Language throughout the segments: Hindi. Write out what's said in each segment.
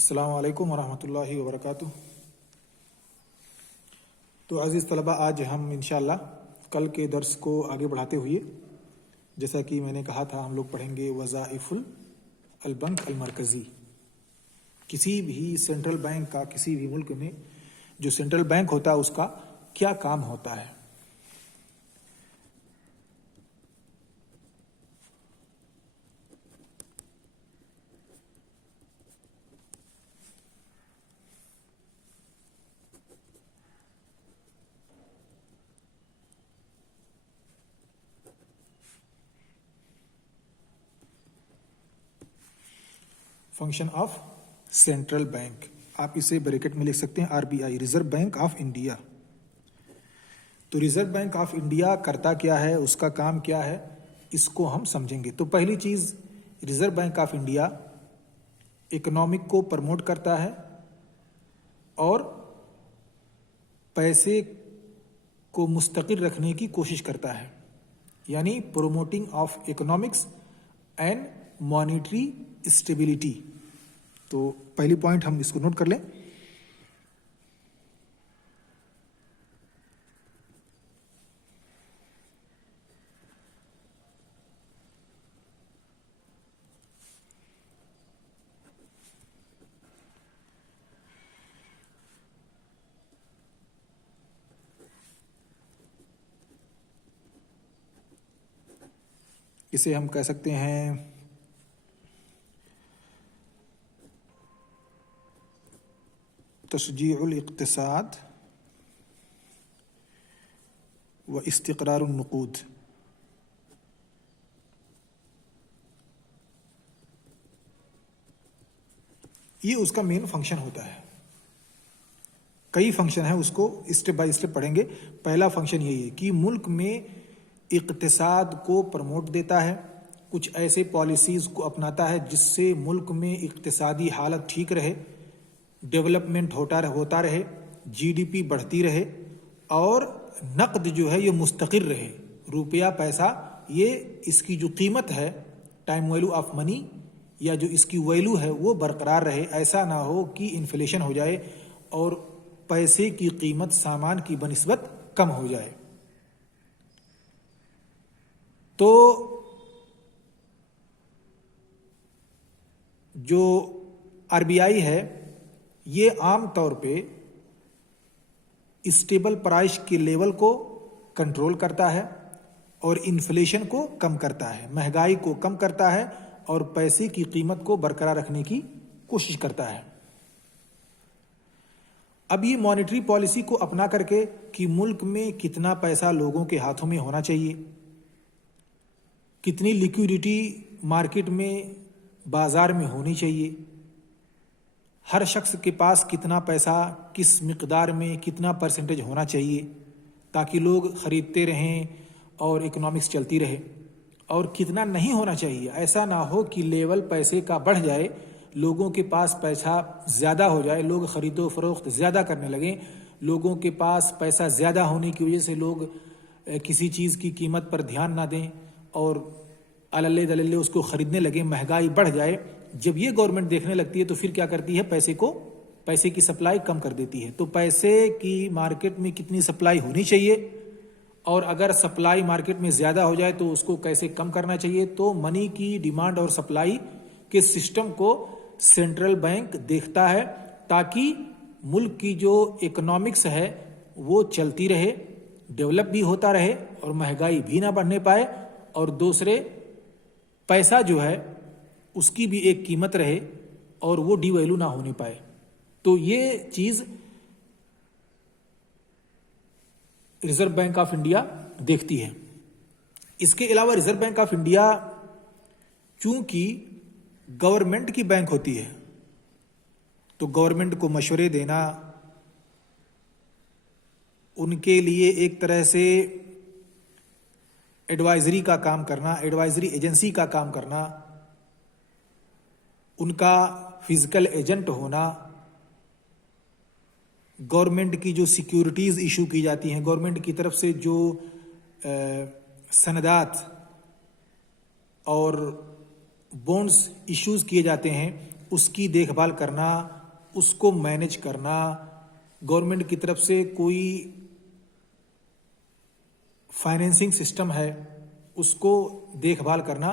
अस्सलाम वालेकुम वरहमतुल्लाहि वबरकातुह। तो अज़ीज़ तलबा, आज हम इंशाअल्लाह कल के दर्स को आगे बढ़ाते हुए, जैसा कि मैंने कहा था, हम लोग पढ़ेंगे वज़ाइफ़ुल अलबंक अलमरकज़ी। किसी भी सेंट्रल बैंक का, किसी भी मुल्क में जो सेंट्रल बैंक होता है उसका क्या काम होता है। फंक्शन ऑफ सेंट्रल बैंक, आप इसे ब्रैकेट में लिख सकते हैं RBI, reserve bank of India. तो रिजर्व बैंक ऑफ इंडिया करता क्या है, उसका काम क्या है, इसको हम समझेंगे। तो पहली चीज, reserve bank of India economic को प्रमोट करता है और पैसे को मुस्तकिल रखने की कोशिश करता है, यानी promoting of economics and monetary stability. तो पहली पॉइंट हम इसको नोट कर लें। इसे हम कह सकते हैं तशजीउल इक्तिसाद व इस्तिक़रारुन नुक़ूद। ये उसका मेन फंक्शन होता है। कई फंक्शन है, उसको स्टेप बाय स्टेप पढ़ेंगे। पहला फंक्शन यही है कि मुल्क में इक्तिसाद को प्रमोट देता है, कुछ ऐसे पॉलिसीज को अपनाता है जिससे मुल्क में इक्तिसादी हालत ठीक रहे, डेवलपमेंट होता रहे, जीडीपी बढ़ती रहे और नकद जो है ये मुस्तकिल रहे। रुपया पैसा, ये इसकी जो कीमत है, टाइम वैल्यू ऑफ मनी, या जो इसकी वैल्यू है वो बरकरार रहे। ऐसा ना हो कि इन्फ्लेशन हो जाए और पैसे की कीमत सामान की बनिस्बत कम हो जाए। तो जो आरबीआई है ये आम तौर पे स्टेबल प्राइस के लेवल को कंट्रोल करता है और इन्फ्लेशन को कम करता है, महंगाई को कम करता है और पैसे की कीमत को बरकरार रखने की कोशिश करता है। अब ये मॉनेटरी पॉलिसी को अपना करके कि मुल्क में कितना पैसा लोगों के हाथों में होना चाहिए, कितनी लिक्विडिटी मार्केट में, बाजार में होनी चाहिए, हर शख्स के पास कितना पैसा, किस मिकदार में, कितना परसेंटेज होना चाहिए ताकि लोग खरीदते रहें और इकोनॉमिक्स चलती रहे, और कितना नहीं होना चाहिए। ऐसा ना हो कि लेवल पैसे का बढ़ जाए, लोगों के पास पैसा ज़्यादा हो जाए, लोग खरीदो फरोख्त ज़्यादा करने लगें, लोगों के पास पैसा ज़्यादा होने की वजह से लोग किसी चीज़ की कीमत पर ध्यान ना दें और अलल्ले दलल्ले उसको ख़रीदने लगें, महंगाई बढ़ जाए। जब ये गवर्नमेंट देखने लगती है तो फिर क्या करती है, पैसे की सप्लाई कम कर देती है। तो पैसे की मार्केट में कितनी सप्लाई होनी चाहिए और अगर सप्लाई मार्केट में ज़्यादा हो जाए तो उसको कैसे कम करना चाहिए। तो मनी की डिमांड और सप्लाई के सिस्टम को सेंट्रल बैंक देखता है ताकि मुल्क की जो इकोनॉमिक्स है वो चलती रहे, डेवलप भी होता रहे और महंगाई भी ना बढ़ने पाए, और दूसरे पैसा जो है उसकी भी एक कीमत रहे और वो डिवैल्यू ना होने पाए। तो ये चीज रिजर्व बैंक ऑफ इंडिया देखती है। इसके अलावा रिजर्व बैंक ऑफ इंडिया चूंकि गवर्नमेंट की बैंक होती है तो गवर्नमेंट को मशवरे देना, उनके लिए एक तरह से एडवाइजरी का काम करना, एडवाइजरी एजेंसी का काम करना, उनका फिजिकल एजेंट होना, गवर्नमेंट की जो सिक्योरिटीज इशू की जाती हैं, गवर्नमेंट की तरफ से जो सनदात और बॉन्ड्स इश्यूज किए जाते हैं, उसकी देखभाल करना, उसको मैनेज करना, गवर्नमेंट की तरफ से कोई फाइनेंसिंग सिस्टम है उसको देखभाल करना,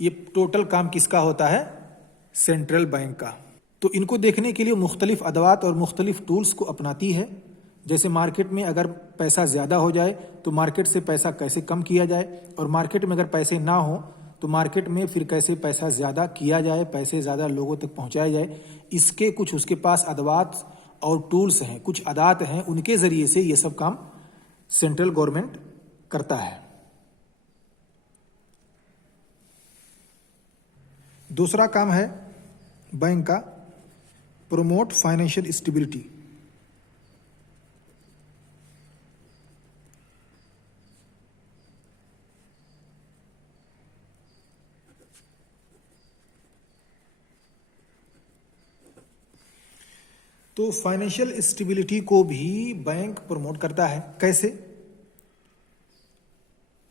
ये टोटल काम किसका होता है? सेंट्रल बैंक का। तो इनको देखने के लिए मुख्तलिफ अदवात और मुख्तलिफ टूल्स को अपनाती है। जैसे मार्केट में अगर पैसा ज़्यादा हो जाए तो मार्केट से पैसा कैसे कम किया जाए, और मार्केट में अगर पैसे ना हो तो मार्केट में फिर कैसे पैसा ज़्यादा किया जाए, पैसे ज़्यादा लोगों तक पहुंचाया जाए, इसके कुछ उसके पास अदवात और टूल्स हैं, कुछ अदात हैं, उनके ज़रिए से ये सब काम सेंट्रल गवर्नमेंट करता है। दूसरा काम है बैंक का प्रमोट फाइनेंशियल स्टेबिलिटी। तो फाइनेंशियल स्टेबिलिटी को भी बैंक प्रमोट करता है। कैसे?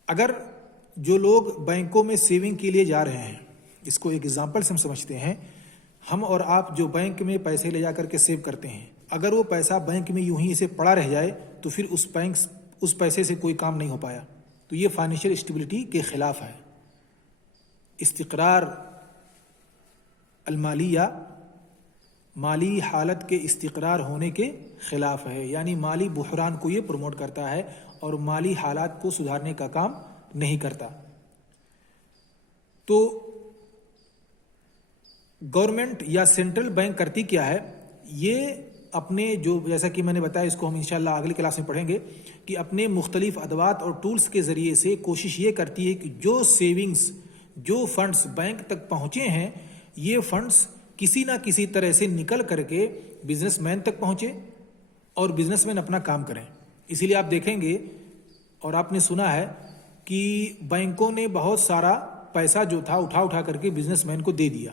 अगर जो लोग बैंकों में सेविंग के लिए जा रहे हैं, इसको एक एग्जांपल से हम समझते हैं, हम और आप जो बैंक में पैसे ले जा करके सेव करते हैं, अगर वो पैसा बैंक में यूं ही इसे पड़ा रह जाए तो फिर उस पैसे से कोई काम नहीं हो पाया। तो ये फाइनेंशियल स्टेबिलिटी के खिलाफ है। इस्तिक़रार अलमालिया, माली हालत के इस्तिक़रार होने के खिलाफ है, यानी माली बुहरान को ये प्रमोट करता है और माली हालात को सुधारने का काम नहीं करता। तो गवर्नमेंट या सेंट्रल बैंक करती क्या है? ये अपने जो, जैसा कि मैंने बताया, इसको हम इंशाल्लाह अगली क्लास में पढ़ेंगे, कि अपने मुख्तलिफ अदवात और टूल्स के ज़रिए से कोशिश ये करती है कि जो सेविंग्स, जो फंड्स बैंक तक पहुँचे हैं, ये फंड्स किसी ना किसी तरह से निकल करके बिजनेसमैन तक पहुँचे और बिजनेसमैन अपना काम करें। इसीलिए आप देखेंगे और आपने सुना है कि बैंकों ने बहुत सारा पैसा जो था उठा करके बिजनेसमैन को दे दिया।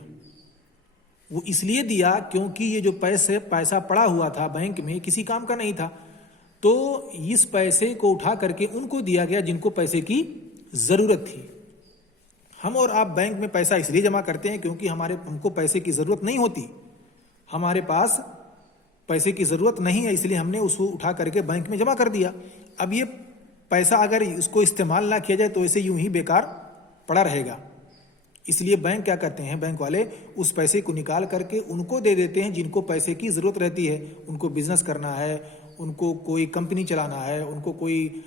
वो इसलिए दिया क्योंकि ये जो पैसा पड़ा हुआ था बैंक में किसी काम का नहीं था, तो इस पैसे को उठा करके उनको दिया गया जिनको पैसे की ज़रूरत थी। हम और आप बैंक में पैसा इसलिए जमा करते हैं क्योंकि हमको पैसे की ज़रूरत नहीं होती, हमारे पास पैसे की ज़रूरत नहीं है, इसलिए हमने उसको उठा करके बैंक में जमा कर दिया। अब ये पैसा अगर उसको इस्तेमाल ना किया जाए तो ऐसे यूं ही बेकार पड़ा रहेगा। इसलिए बैंक क्या करते हैं, बैंक वाले उस पैसे को निकाल करके उनको दे देते हैं जिनको पैसे की ज़रूरत रहती है। उनको बिजनेस करना है, उनको कोई कंपनी चलाना है, उनको कोई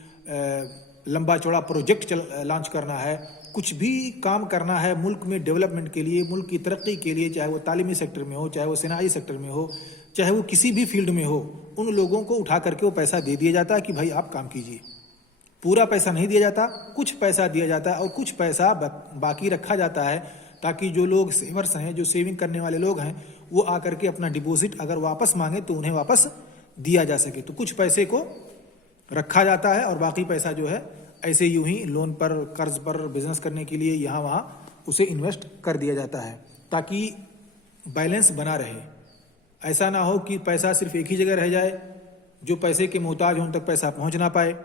लंबा चौड़ा प्रोजेक्ट लॉन्च करना है, कुछ भी काम करना है मुल्क में डेवलपमेंट के लिए, मुल्क की तरक्की के लिए, चाहे वो तालीमी सेक्टर में हो, चाहे वो सनाई सेक्टर में हो, चाहे वो किसी भी फील्ड में हो, उन लोगों को उठा करके वो पैसा दे दिया जाता है कि भाई आप काम कीजिए। पूरा पैसा नहीं दिया जाता, कुछ पैसा दिया जाता है और कुछ पैसा बाकी रखा जाता है ताकि जो लोग सेवर्स हैं, जो सेविंग करने वाले लोग हैं, वो आकर के अपना डिपॉजिट अगर वापस मांगे तो उन्हें वापस दिया जा सके। तो कुछ पैसे को रखा जाता है और बाकी पैसा जो है ऐसे यूं ही लोन पर, कर्ज पर, बिजनेस करने के लिए यहाँ वहाँ उसे इन्वेस्ट कर दिया जाता है ताकि बैलेंस बना रहे। ऐसा ना हो कि पैसा सिर्फ एक ही जगह रह जाए, जो पैसे के मोहताज हों उन तक पैसा पहुँच ना पाए,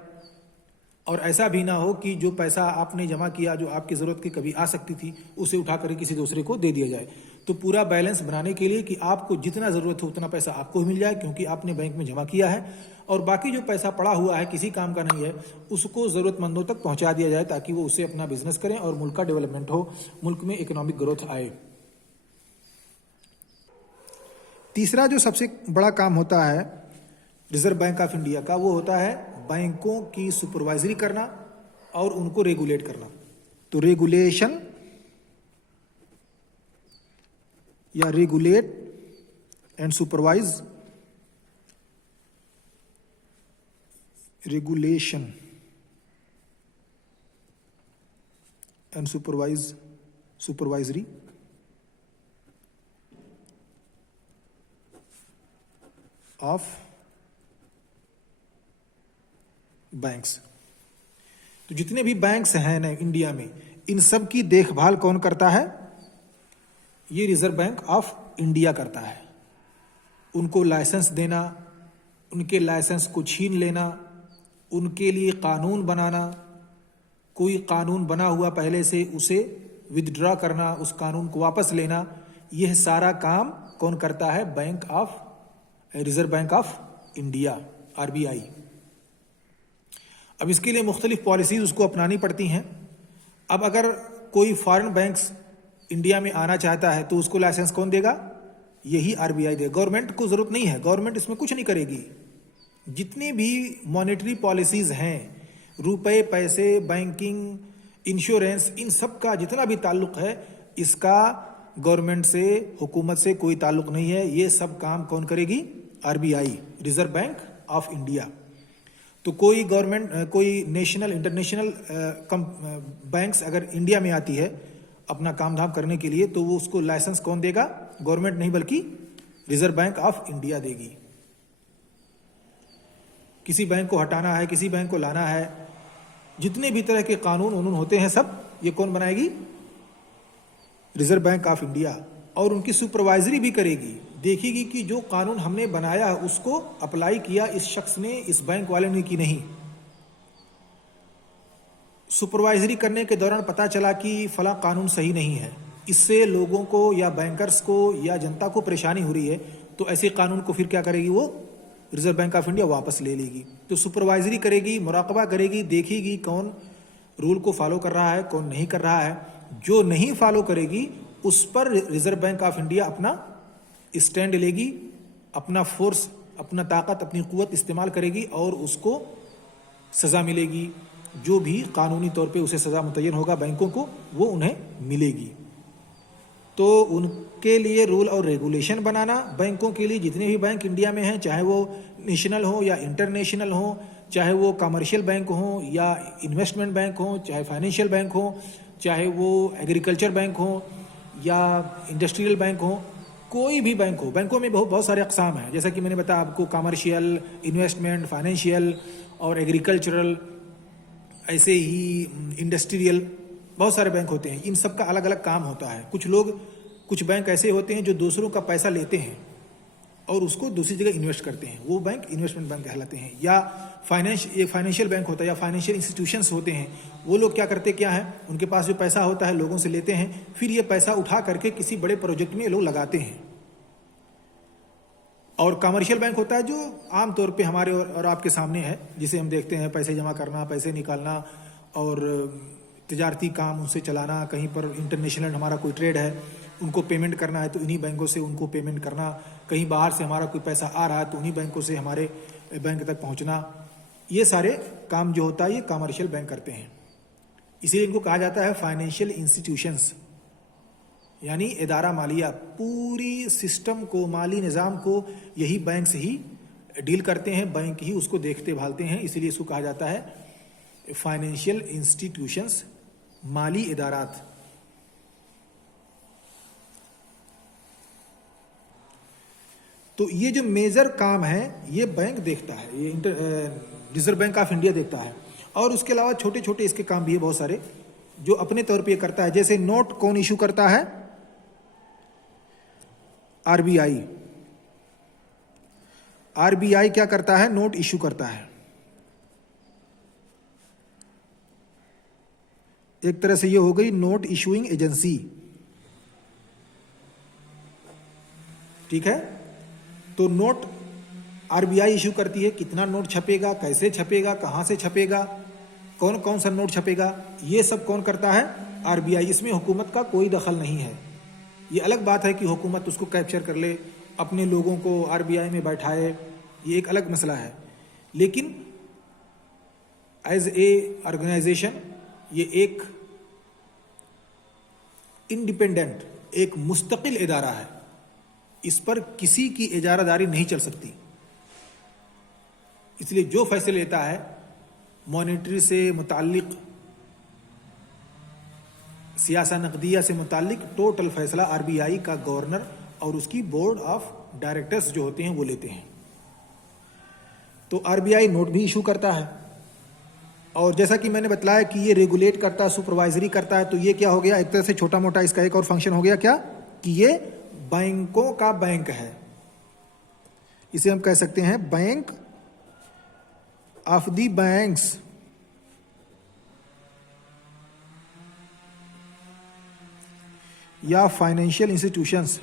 और ऐसा भी ना हो कि जो पैसा आपने जमा किया, जो आपकी ज़रूरत की कभी आ सकती थी, उसे उठा कर किसी दूसरे को दे दिया जाए। तो पूरा बैलेंस बनाने के लिए कि आपको जितना ज़रूरत हो उतना पैसा आपको ही मिल जाए क्योंकि आपने बैंक में जमा किया है, और बाकी जो पैसा पड़ा हुआ है किसी काम का नहीं है उसको ज़रूरतमंदों तक पहुँचा दिया जाए ताकि वो उससे अपना बिजनेस करें और मुल्क का डेवलपमेंट हो, मुल्क में इकोनॉमिक ग्रोथ आए। तीसरा जो सबसे बड़ा काम होता है रिजर्व बैंक ऑफ इंडिया का, वो होता है बैंकों की सुपरवाइजरी करना और उनको रेगुलेट करना। तो रेगुलेशन या regulate and supervise, regulation and supervisory of banks. तो जितने भी बैंक्स हैं ना इंडिया में, इन सब की देखभाल कौन करता है? ये रिजर्व बैंक ऑफ इंडिया करता है। उनको लाइसेंस देना, उनके लाइसेंस को छीन लेना, उनके लिए कानून बनाना, कोई कानून बना हुआ पहले से उसे विदड्रॉ करना, उस कानून को वापस लेना, यह सारा काम कौन करता है? Reserve bank of India, RBI। अब इसके लिए मुख्तलिफ पॉलिसीज उसको अपनानी पड़ती हैं। अब अगर कोई फॉरेन बैंक्स इंडिया में आना चाहता है तो उसको लाइसेंस कौन देगा? यही RBI देगा। गवर्नमेंट को जरूरत नहीं है, गवर्नमेंट इसमें कुछ नहीं करेगी। जितनी भी मॉनेटरी पॉलिसीज हैं, रुपए, पैसे, बैंकिंग, इंश्योरेंस, इन सब का जितना भी ताल्लुक है, इसका गवर्नमेंट से, हुकूमत से कोई ताल्लुक नहीं है। ये सब काम कौन करेगी? RBI, reserve bank of India. तो कोई गवर्नमेंट, कोई नेशनल, इंटरनेशनल बैंक्स अगर इंडिया में आती है अपना काम धाम करने के लिए, तो वो उसको लाइसेंस कौन देगा? गवर्नमेंट नहीं, बल्कि रिजर्व बैंक ऑफ इंडिया देगी। किसी बैंक को हटाना है, किसी बैंक को लाना है, जितने भी तरह के कानून होते हैं, सब ये कौन बनाएगी? Reserve bank of India. और उनकी सुपरवाइजरी भी करेगी, देखेगी कि जो कानून हमने बनाया है उसको अप्लाई किया इस शख्स ने, इस बैंक वाले ने की नहीं। सुपरवाइजरी करने के दौरान पता चला कि फला कानून सही नहीं है, इससे लोगों को या बैंकर्स को या जनता को परेशानी हो रही है, तो ऐसे कानून को फिर क्या करेगी? वो रिजर्व बैंक ऑफ इंडिया वापस ले लेगी। तो सुपरवाइजरी करेगी, मुराकबा करेगी, देखेगी कौन रूल को फॉलो कर रहा है, कौन नहीं कर रहा है। जो नहीं फॉलो करेगी उस पर रिजर्व बैंक ऑफ इंडिया अपना स्टैंड लेगी, अपना फोर्स, अपना ताकत, अपनी कुव्वत इस्तेमाल करेगी और उसको सज़ा मिलेगी। जो भी कानूनी तौर पे उसे सज़ा मुतय्यन होगा बैंकों को, वो उन्हें मिलेगी। तो उनके लिए रूल और रेगुलेशन बनाना, बैंकों के लिए, जितने भी बैंक इंडिया में हैं, चाहे वो नेशनल हो या इंटरनेशनल हो, चाहे वो कमर्शियल बैंक हो या इन्वेस्टमेंट बैंक हो, चाहे फाइनेंशियल बैंक हो, चाहे वो एग्रीकल्चर बैंक हो या इंडस्ट्रियल बैंक हो, कोई भी बैंक हो। बैंकों में बहुत सारे अक़साम हैं, जैसा कि मैंने बताया आपको, कमर्शियल, इन्वेस्टमेंट, फाइनेंशियल और एग्रीकल्चरल, ऐसे ही इंडस्ट्रियल, बहुत सारे बैंक होते हैं। इन सब का अलग अलग काम होता है। कुछ बैंक ऐसे होते हैं जो दूसरों का पैसा लेते हैं और उसको दूसरी जगह इन्वेस्ट करते हैं, वो बैंक इन्वेस्टमेंट बैंक कहलाते हैं। या फाइनेंशियल बैंक होता है या फाइनेंशियल इंस्टीट्यूशंस होते हैं, वो लोग क्या है, उनके पास जो पैसा होता है लोगों से लेते हैं, फिर ये पैसा उठा करके किसी बड़े प्रोजेक्ट में लोग लगाते हैं। और कमर्शियल बैंक होता है जो आमतौर पे हमारे और आपके सामने है, जिसे हम देखते हैं, पैसे जमा करना, पैसे निकालना और तजारती काम उनसे चलाना। कहीं पर इंटरनेशनल हमारा कोई ट्रेड है, उनको पेमेंट करना है तो इन्हीं बैंकों से उनको पेमेंट करना। कहीं बाहर से हमारा कोई पैसा आ रहा है तो उन्हीं बैंकों से हमारे बैंक तक पहुंचना। ये सारे काम जो होता है ये कमर्शियल बैंक करते हैं। इसीलिए इनको कहा जाता है फाइनेंशियल इंस्टीट्यूशंस, यानी इदारा मालिया। पूरी सिस्टम को, माली निज़ाम को यही बैंक से ही डील करते हैं, बैंक ही उसको देखते भालते हैं। इसीलिए इसको कहा जाता है फाइनेंशियल इंस्टीट्यूशंस, माली इदारात। तो ये जो मेजर काम है ये बैंक देखता है, ये रिजर्व बैंक ऑफ इंडिया देखता है। और उसके अलावा छोटे छोटे इसके काम भी है बहुत सारे जो अपने तौर पे करता है। जैसे नोट कौन इशू करता है? RBI। RBI क्या करता है? नोट इशू करता है। एक तरह से ये हो गई नोट इशूइंग एजेंसी, ठीक है। तो नोट RBI इशू करती है, कितना नोट छपेगा, कैसे छपेगा, कहां से छपेगा, कौन कौन सा नोट छपेगा, ये सब कौन करता है? RBI। इसमें हुकूमत का कोई दखल नहीं है। ये अलग बात है कि हुकूमत उसको कैप्चर कर ले, अपने लोगों को RBI में बैठाए, ये एक अलग मसला है। लेकिन एज ए ऑर्गेनाइजेशन ये एक इंडिपेंडेंट, एक मुस्तकिल इदारा है। इस पर किसी की इजारादारी नहीं चल सकती। इसलिए जो फैसले लेता है मॉनेटरी से मुताल्लिक, सियासा नकदिया से मुताल्लिक, टोटल फैसला RBI का गवर्नर और उसकी बोर्ड ऑफ डायरेक्टर्स जो होते हैं वो लेते हैं। तो RBI नोट भी इशू करता है। और जैसा कि मैंने बताया कि ये रेगुलेट करता है, सुपरवाइजरी करता है। तो ये क्या हो गया? एक तरह से छोटा मोटा इसका एक और फंक्शन हो गया क्या, कि ये बैंकों का बैंक है। इसे हम कह सकते हैं बैंक ऑफ द बैंक्स। या फाइनेंशियल इंस्टीट्यूशंस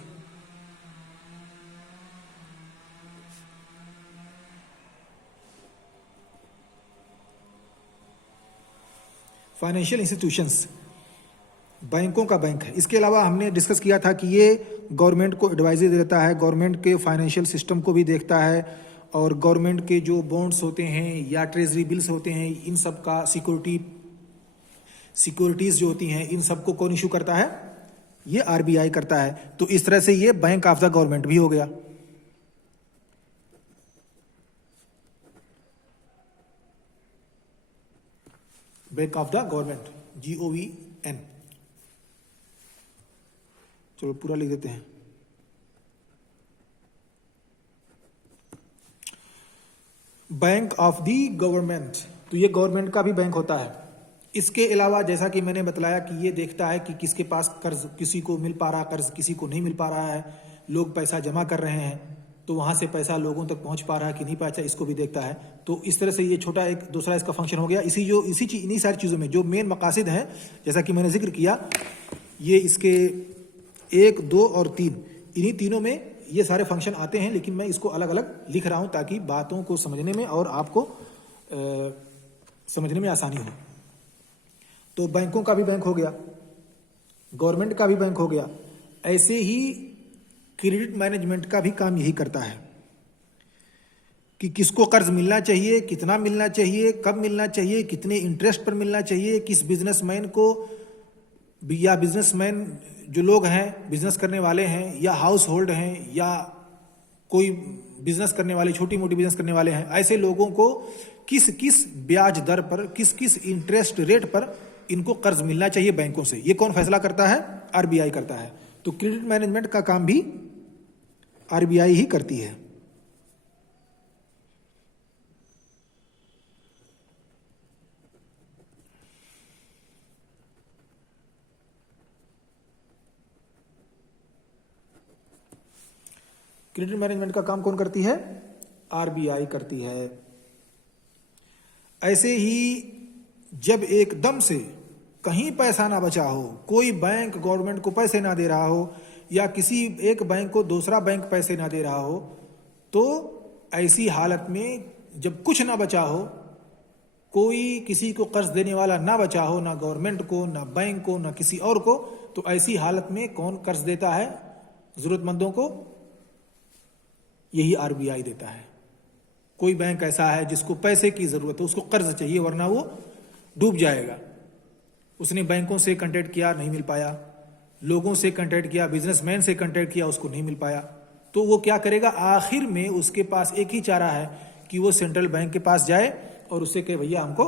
फाइनेंशियल इंस्टीट्यूशंस बैंकों का बैंक है। इसके अलावा हमने डिस्कस किया था कि ये गवर्नमेंट को एडवाइजरी देता है, गवर्नमेंट के फाइनेंशियल सिस्टम को भी देखता है, और गवर्नमेंट के जो बॉन्ड्स होते हैं या ट्रेजरी बिल्स होते हैं, इन सब का सिक्योरिटीज जो होती हैं, इन सबको कौन इशू करता है? ये आरबीआई करता है। तो इस तरह से ये बैंक ऑफ द गवर्नमेंट भी हो गया। Bank of the government, GOVN। चलो पूरा लिख देते हैं। बैंक ऑफ द गवर्नमेंट, तो ये गवर्नमेंट का भी बैंक होता है। इसके अलावा जैसा कि मैंने बतलाया कि ये देखता है कि किसके पास कर्ज, किसी को मिल पा रहा कर्ज, किसी को नहीं मिल पा रहा है, लोग पैसा जमा कर रहे हैं तो वहां से पैसा लोगों तक पहुंच पा रहा है कि नहीं पहुंचा, इसको भी देखता है। तो इस तरह से ये छोटा एक दूसरा इसका फंक्शन हो गया। इन्हीं सारी चीज़ों में जो मेन मकासिद हैं, जैसा कि मैंने जिक्र किया, ये इसके 1, 2 और 3, इन्हीं तीनों में ये सारे फंक्शन आते हैं, लेकिन मैं इसको अलग अलग लिख रहा हूं ताकि बातों को समझने में और आपको समझने में आसानी हो। तो बैंकों का भी बैंक हो गया, गवर्नमेंट का भी बैंक हो गया। ऐसे ही क्रेडिट मैनेजमेंट का भी काम यही करता है कि किसको कर्ज मिलना चाहिए, कितना मिलना चाहिए, कब मिलना चाहिए, कितने इंटरेस्ट पर मिलना चाहिए, किस बिजनेसमैन को या बिजनेसमैन जो लोग हैं, बिजनेस करने वाले हैं या हाउस होल्ड हैं या कोई बिजनेस करने वाले, छोटी मोटी बिजनेस करने वाले हैं, ऐसे लोगों को किस किस ब्याज दर पर, किस किस इंटरेस्ट रेट पर इनको कर्ज मिलना चाहिए बैंकों से, ये कौन फैसला करता है? आरबीआई करता है। तो क्रेडिट मैनेजमेंट का काम भी आरबीआई ही करती है। क्रेडिट मैनेजमेंट का काम कौन करती है? आरबीआई करती है। ऐसे ही जब एकदम से कहीं पैसा ना बचा हो, कोई बैंक गवर्नमेंट को पैसे ना दे रहा हो या किसी एक बैंक को दूसरा बैंक पैसे ना दे रहा हो, तो ऐसी हालत में जब कुछ ना बचा हो, कोई किसी को कर्ज देने वाला ना बचा हो, ना गवर्नमेंट को, ना बैंक को, ना किसी और को, तो ऐसी हालत में कौन कर्ज देता है जरूरतमंदों को? यही आरबीआई देता है। कोई बैंक ऐसा है जिसको पैसे की जरूरत है, उसको कर्ज चाहिए वरना वो डूब जाएगा, उसने बैंकों से कांटेक्ट किया, नहीं मिल पाया, लोगों से कांटेक्ट किया, बिजनेसमैन से कांटेक्ट किया, उसको नहीं मिल पाया, तो वो क्या करेगा? आखिर में उसके पास एक ही चारा है कि वो सेंट्रल बैंक के पास जाए और उससे कहे भैया हमको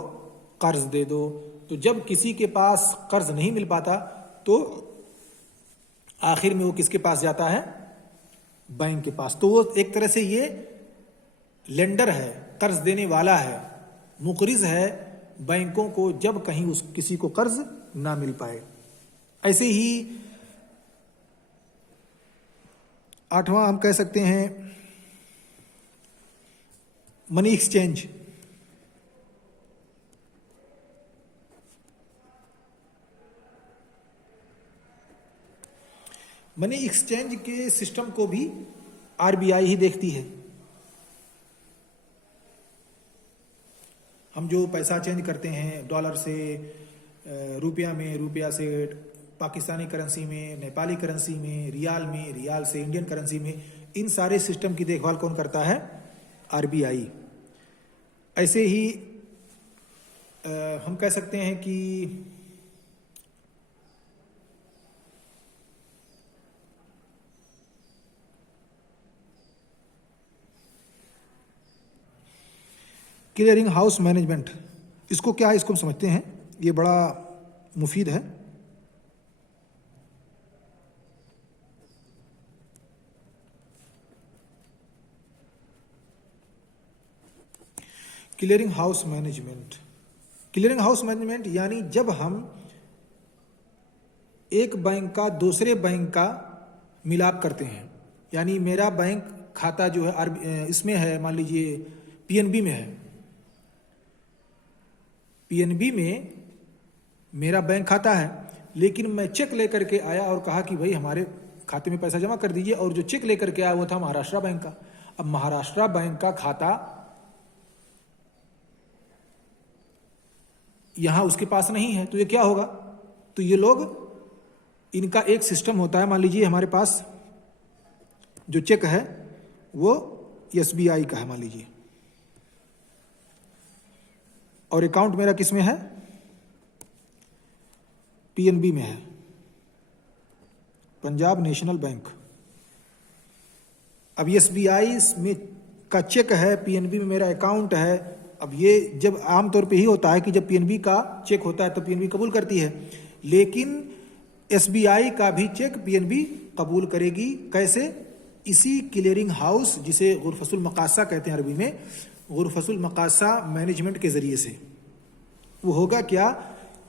कर्ज दे दो। तो जब किसी के पास कर्ज नहीं मिल पाता तो आखिर में वो किसके पास जाता है? बैंक के पास। तो वो एक तरह से ये लेंडर है, कर्ज देने वाला है, मुकरिज है बैंकों को जब कहीं किसी को कर्ज ना मिल पाए। ऐसे ही 8वां हम कह सकते हैं मनी एक्सचेंज। मनी एक्सचेंज के सिस्टम को भी आरबीआई ही देखती है। हम जो पैसा चेंज करते हैं डॉलर से रुपया में, रुपया से पाकिस्तानी करेंसी में, नेपाली करेंसी में, रियाल में, रियाल से इंडियन करेंसी में, इन सारे सिस्टम की देखभाल कौन करता है? आरबीआई। ऐसे ही हम कह सकते हैं कि क्लियरिंग हाउस मैनेजमेंट, इसको क्या है, इसको हम समझते हैं, ये बड़ा मुफीद है। Clearing house management, clearing house management यानी जब हम एक बैंक का दूसरे बैंक का मिलाप करते हैं, यानी मेरा बैंक खाता जो है इसमें है, मान लीजिए पीएनबी में है, पीएनबी में मेरा बैंक खाता है, लेकिन मैं चेक लेकर के आया और कहा कि भाई हमारे खाते में पैसा जमा कर दीजिए, और जो चेक लेकर के आया वो था महाराष्ट्र बैंक का। अब महाराष्ट्र बैंक का खाता यहां उसके पास नहीं है, तो ये क्या होगा? तो ये लोग, इनका एक सिस्टम होता है, मान लीजिए हमारे पास जो चेक है वो SBI का है मान लीजिए, और अकाउंट मेरा किस में है? PNB में है, पंजाब नेशनल बैंक। अब SBI में का चेक है, PNB में मेरा अकाउंट है। अब ये जब आमतौर पे ही होता है कि जब PNB का चेक होता है तो PNB कबूल करती है, लेकिन SBI का भी चेक PNB कबूल करेगी। कैसे? इसी क्लियरिंग हाउस, जिसे गुरफसुल मकासा कहते हैं अरबी में, गुरफसुल मकासा मैनेजमेंट के जरिए से। वो होगा क्या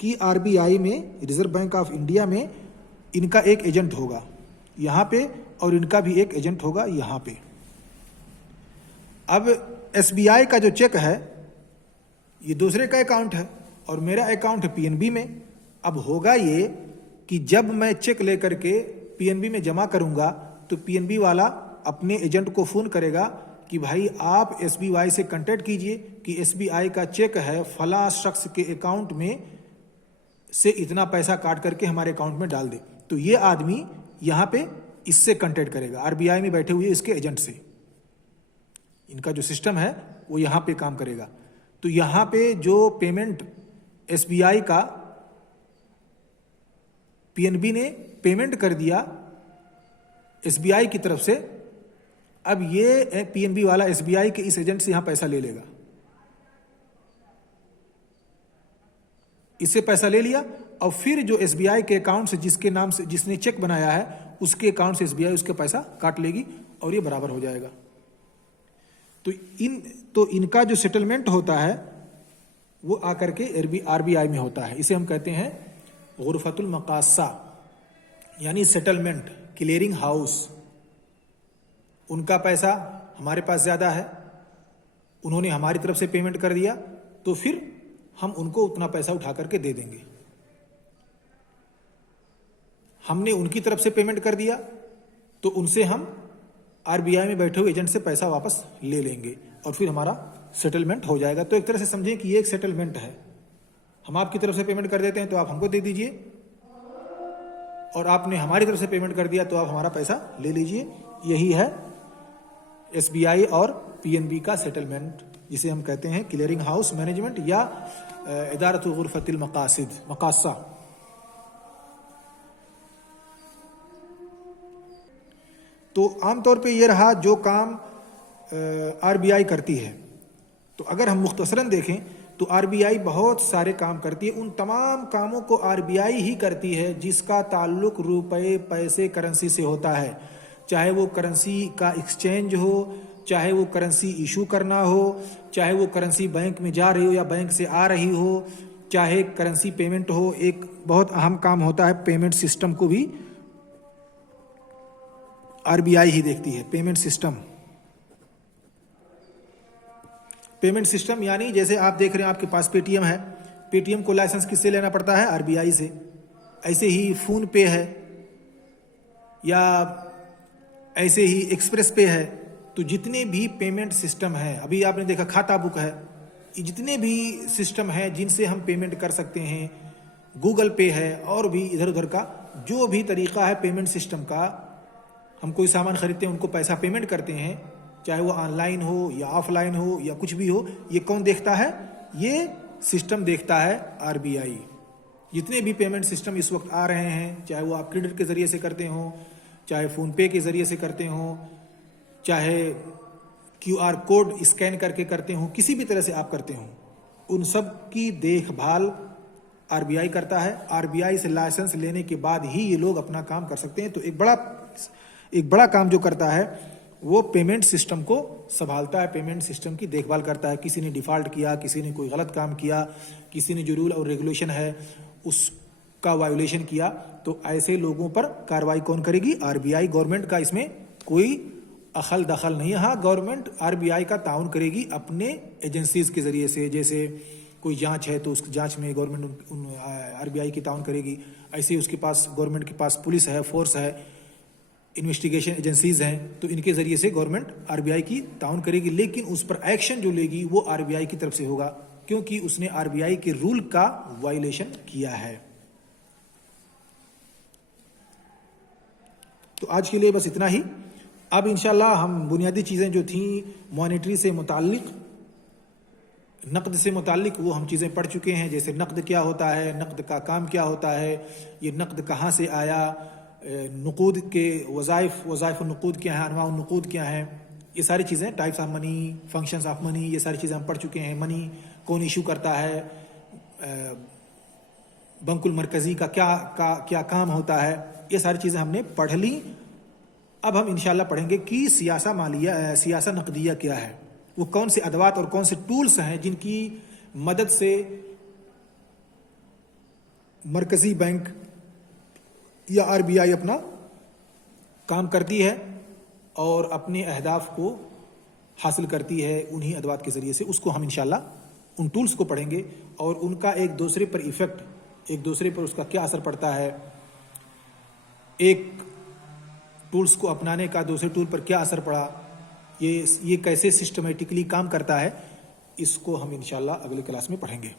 कि RBI में, रिजर्व बैंक ऑफ इंडिया में, इनका एक एजेंट होगा यहाँ पे, और इनका भी एक एजेंट होगा यहाँ पे। अब SBI का जो चेक है ये दूसरे का अकाउंट है और मेरा अकाउंट है PNB में। अब होगा ये कि जब मैं चेक लेकर के PNB में जमा करूंगा तो PNB वाला अपने एजेंट को फोन करेगा कि भाई आप SBI से कांटेक्ट कीजिए कि SBI का चेक है, फला शख्स के अकाउंट में से इतना पैसा काट करके हमारे अकाउंट में डाल दे। तो ये आदमी यहाँ पे इससे कांटेक्ट करेगा, RBI में बैठे हुए इसके एजेंट से। इनका जो सिस्टम है वो यहाँ पे काम करेगा। तो यहाँ पे जो पेमेंट SBI का PNB ने पेमेंट कर दिया SBI की तरफ से, अब ये PNB वाला SBI के इस एजेंट से यहां पैसा ले लेगा। इससे पैसा ले लिया और फिर जो SBI के अकाउंट से, जिसके नाम से जिसने चेक बनाया है, उसके अकाउंट से SBI उसके पैसा काट लेगी और ये बराबर हो जाएगा। तो इनका जो सेटलमेंट होता है वो आकर के RBI में होता है। इसे हम कहते हैं गुरफतुल मकासा, यानी सेटलमेंट, क्लियरिंग हाउस। उनका पैसा हमारे पास ज्यादा है, उन्होंने हमारी तरफ से पेमेंट कर दिया, तो फिर हम उनको उतना पैसा उठा करके दे देंगे। हमने उनकी तरफ से पेमेंट कर दिया तो उनसे हम RBI में बैठे हुए एजेंट से पैसा वापस ले लेंगे और फिर हमारा सेटलमेंट हो जाएगा। तो एक तरह से समझें कि ये एक सेटलमेंट है। हम आपकी तरफ से पेमेंट कर देते हैं तो आप हमको दे दीजिए, और आपने हमारी तरफ से पेमेंट कर दिया तो आप हमारा पैसा ले लीजिए। यही है SBI और PNB का सेटलमेंट, जिसे हम कहते हैं क्लियरिंग हाउस मैनेजमेंट या इदारतुल गुरफतिल मकासा। तो आमतौर पे ये रहा जो काम RBI करती है। तो अगर हम मुख्तसरन देखें तो RBI बहुत सारे काम करती है। उन तमाम कामों को RBI ही करती है जिसका ताल्लुक रुपए, पैसे, करेंसी से होता है। चाहे वो करेंसी का एक्सचेंज हो, चाहे वो करेंसी इशू करना हो, चाहे वो करेंसी बैंक में जा रही हो या बैंक से आ रही हो, चाहे करेंसी पेमेंट हो। एक बहुत अहम काम होता है पेमेंट सिस्टम को भी RBI ही देखती है। पेमेंट सिस्टम यानी जैसे आप देख रहे हैं आपके पास पेटीएम है, पेटीएम को लाइसेंस किससे लेना पड़ता है? RBI से। ऐसे ही फोन पे है या ऐसे ही एक्सप्रेस पे है। तो जितने भी पेमेंट सिस्टम है, अभी आपने देखा खाता बुक है, जितने भी सिस्टम है जिनसे हम पेमेंट कर सकते हैं, गूगल पे है और भी इधर उधर का जो भी तरीका है पेमेंट सिस्टम का, हम कोई सामान खरीदते हैं उनको पैसा पेमेंट करते हैं, चाहे वो ऑनलाइन हो या ऑफलाइन हो या कुछ भी हो, ये कौन देखता है? ये सिस्टम देखता है RBI। जितने भी पेमेंट सिस्टम इस वक्त आ रहे हैं, चाहे वो आप क्रेडिट के जरिए से करते हो, चाहे फोन पे के जरिए से करते हो, चाहे QR कोड स्कैन करके करते हो, किसी भी तरह से आप करते हो, उन सब की देखभाल RBI करता है। RBI से लाइसेंस लेने के बाद ही ये लोग अपना काम कर सकते हैं। तो एक बड़ा काम जो करता है वो पेमेंट सिस्टम को संभालता है, पेमेंट सिस्टम की देखभाल करता है। किसी ने डिफॉल्ट किया, किसी ने कोई गलत काम किया, किसी ने जो रूल और रेगुलेशन है उसका वायोलेशन किया, तो ऐसे लोगों पर कार्रवाई कौन करेगी? RBI। गवर्नमेंट का इसमें कोई अखल दखल नहीं है। हाँ, गवर्नमेंट RBI का ताउन करेगी अपने एजेंसीज के जरिए से, जैसे कोई जांच है तो उस जांच में गवर्नमेंट आरबीआई की ताउन करेगी। ऐसे ही उसके पास गवर्नमेंट के पास पुलिस है, फोर्स है, इन्वेस्टिगेशन एजेंसीज हैं, तो इनके ज़रिए से गवर्नमेंट आरबीआई की ताउन करेगी, लेकिन उस पर एक्शन जो लेगी वो आरबीआई की तरफ से होगा, क्योंकि उसने आरबीआई के रूल का वायलेशन किया है। तो आज के लिए बस इतना ही। अब इंशाल्लाह हम बुनियादी चीज़ें जो थी मॉनेटरी से मुताल्लिक, नक़द से मुताल्लिक, वो हम चीज़ें पढ़ चुके हैं। जैसे नक़द क्या होता है, नक़द का काम क्या होता है, ये नक़द कहाँ से आया, नुक़ूद के वज़ाइफ़ नुक़ूद क्या है, अनवा नुक़ूद क्या है, ये सारी चीज़ें, types of money, functions of money, ये सारी चीज़ें हम पढ़ चुके हैं। मनी कौन इशू करता है, बंकुल मरकज़ी का क्या काम होता है, ये सारी चीज़ें हमने पढ़ ली। अब हम इंशाल्लाह पढ़ेंगे कि सियासा नक़दिया क्या है, वो कौन से अदवात और कौन से टूल्स हैं जिनकी मदद से मरकज़ी बैंक या आरबीआई अपना काम करती है और अपने अहदाफ को हासिल करती है उन्हीं अदवात के ज़रिए से। उसको हम इंशाल्लाह उन टूल्स को पढ़ेंगे और उनका एक दूसरे पर इफ़ेक्ट, एक दूसरे पर उसका क्या असर पड़ता है, एक टूल्स को अपनाने का दूसरे टूल पर क्या असर पड़ा, ये कैसे सिस्टमेटिकली काम करता है, इसको हम इंशाल्लाह अगले क्लास में पढ़ेंगे।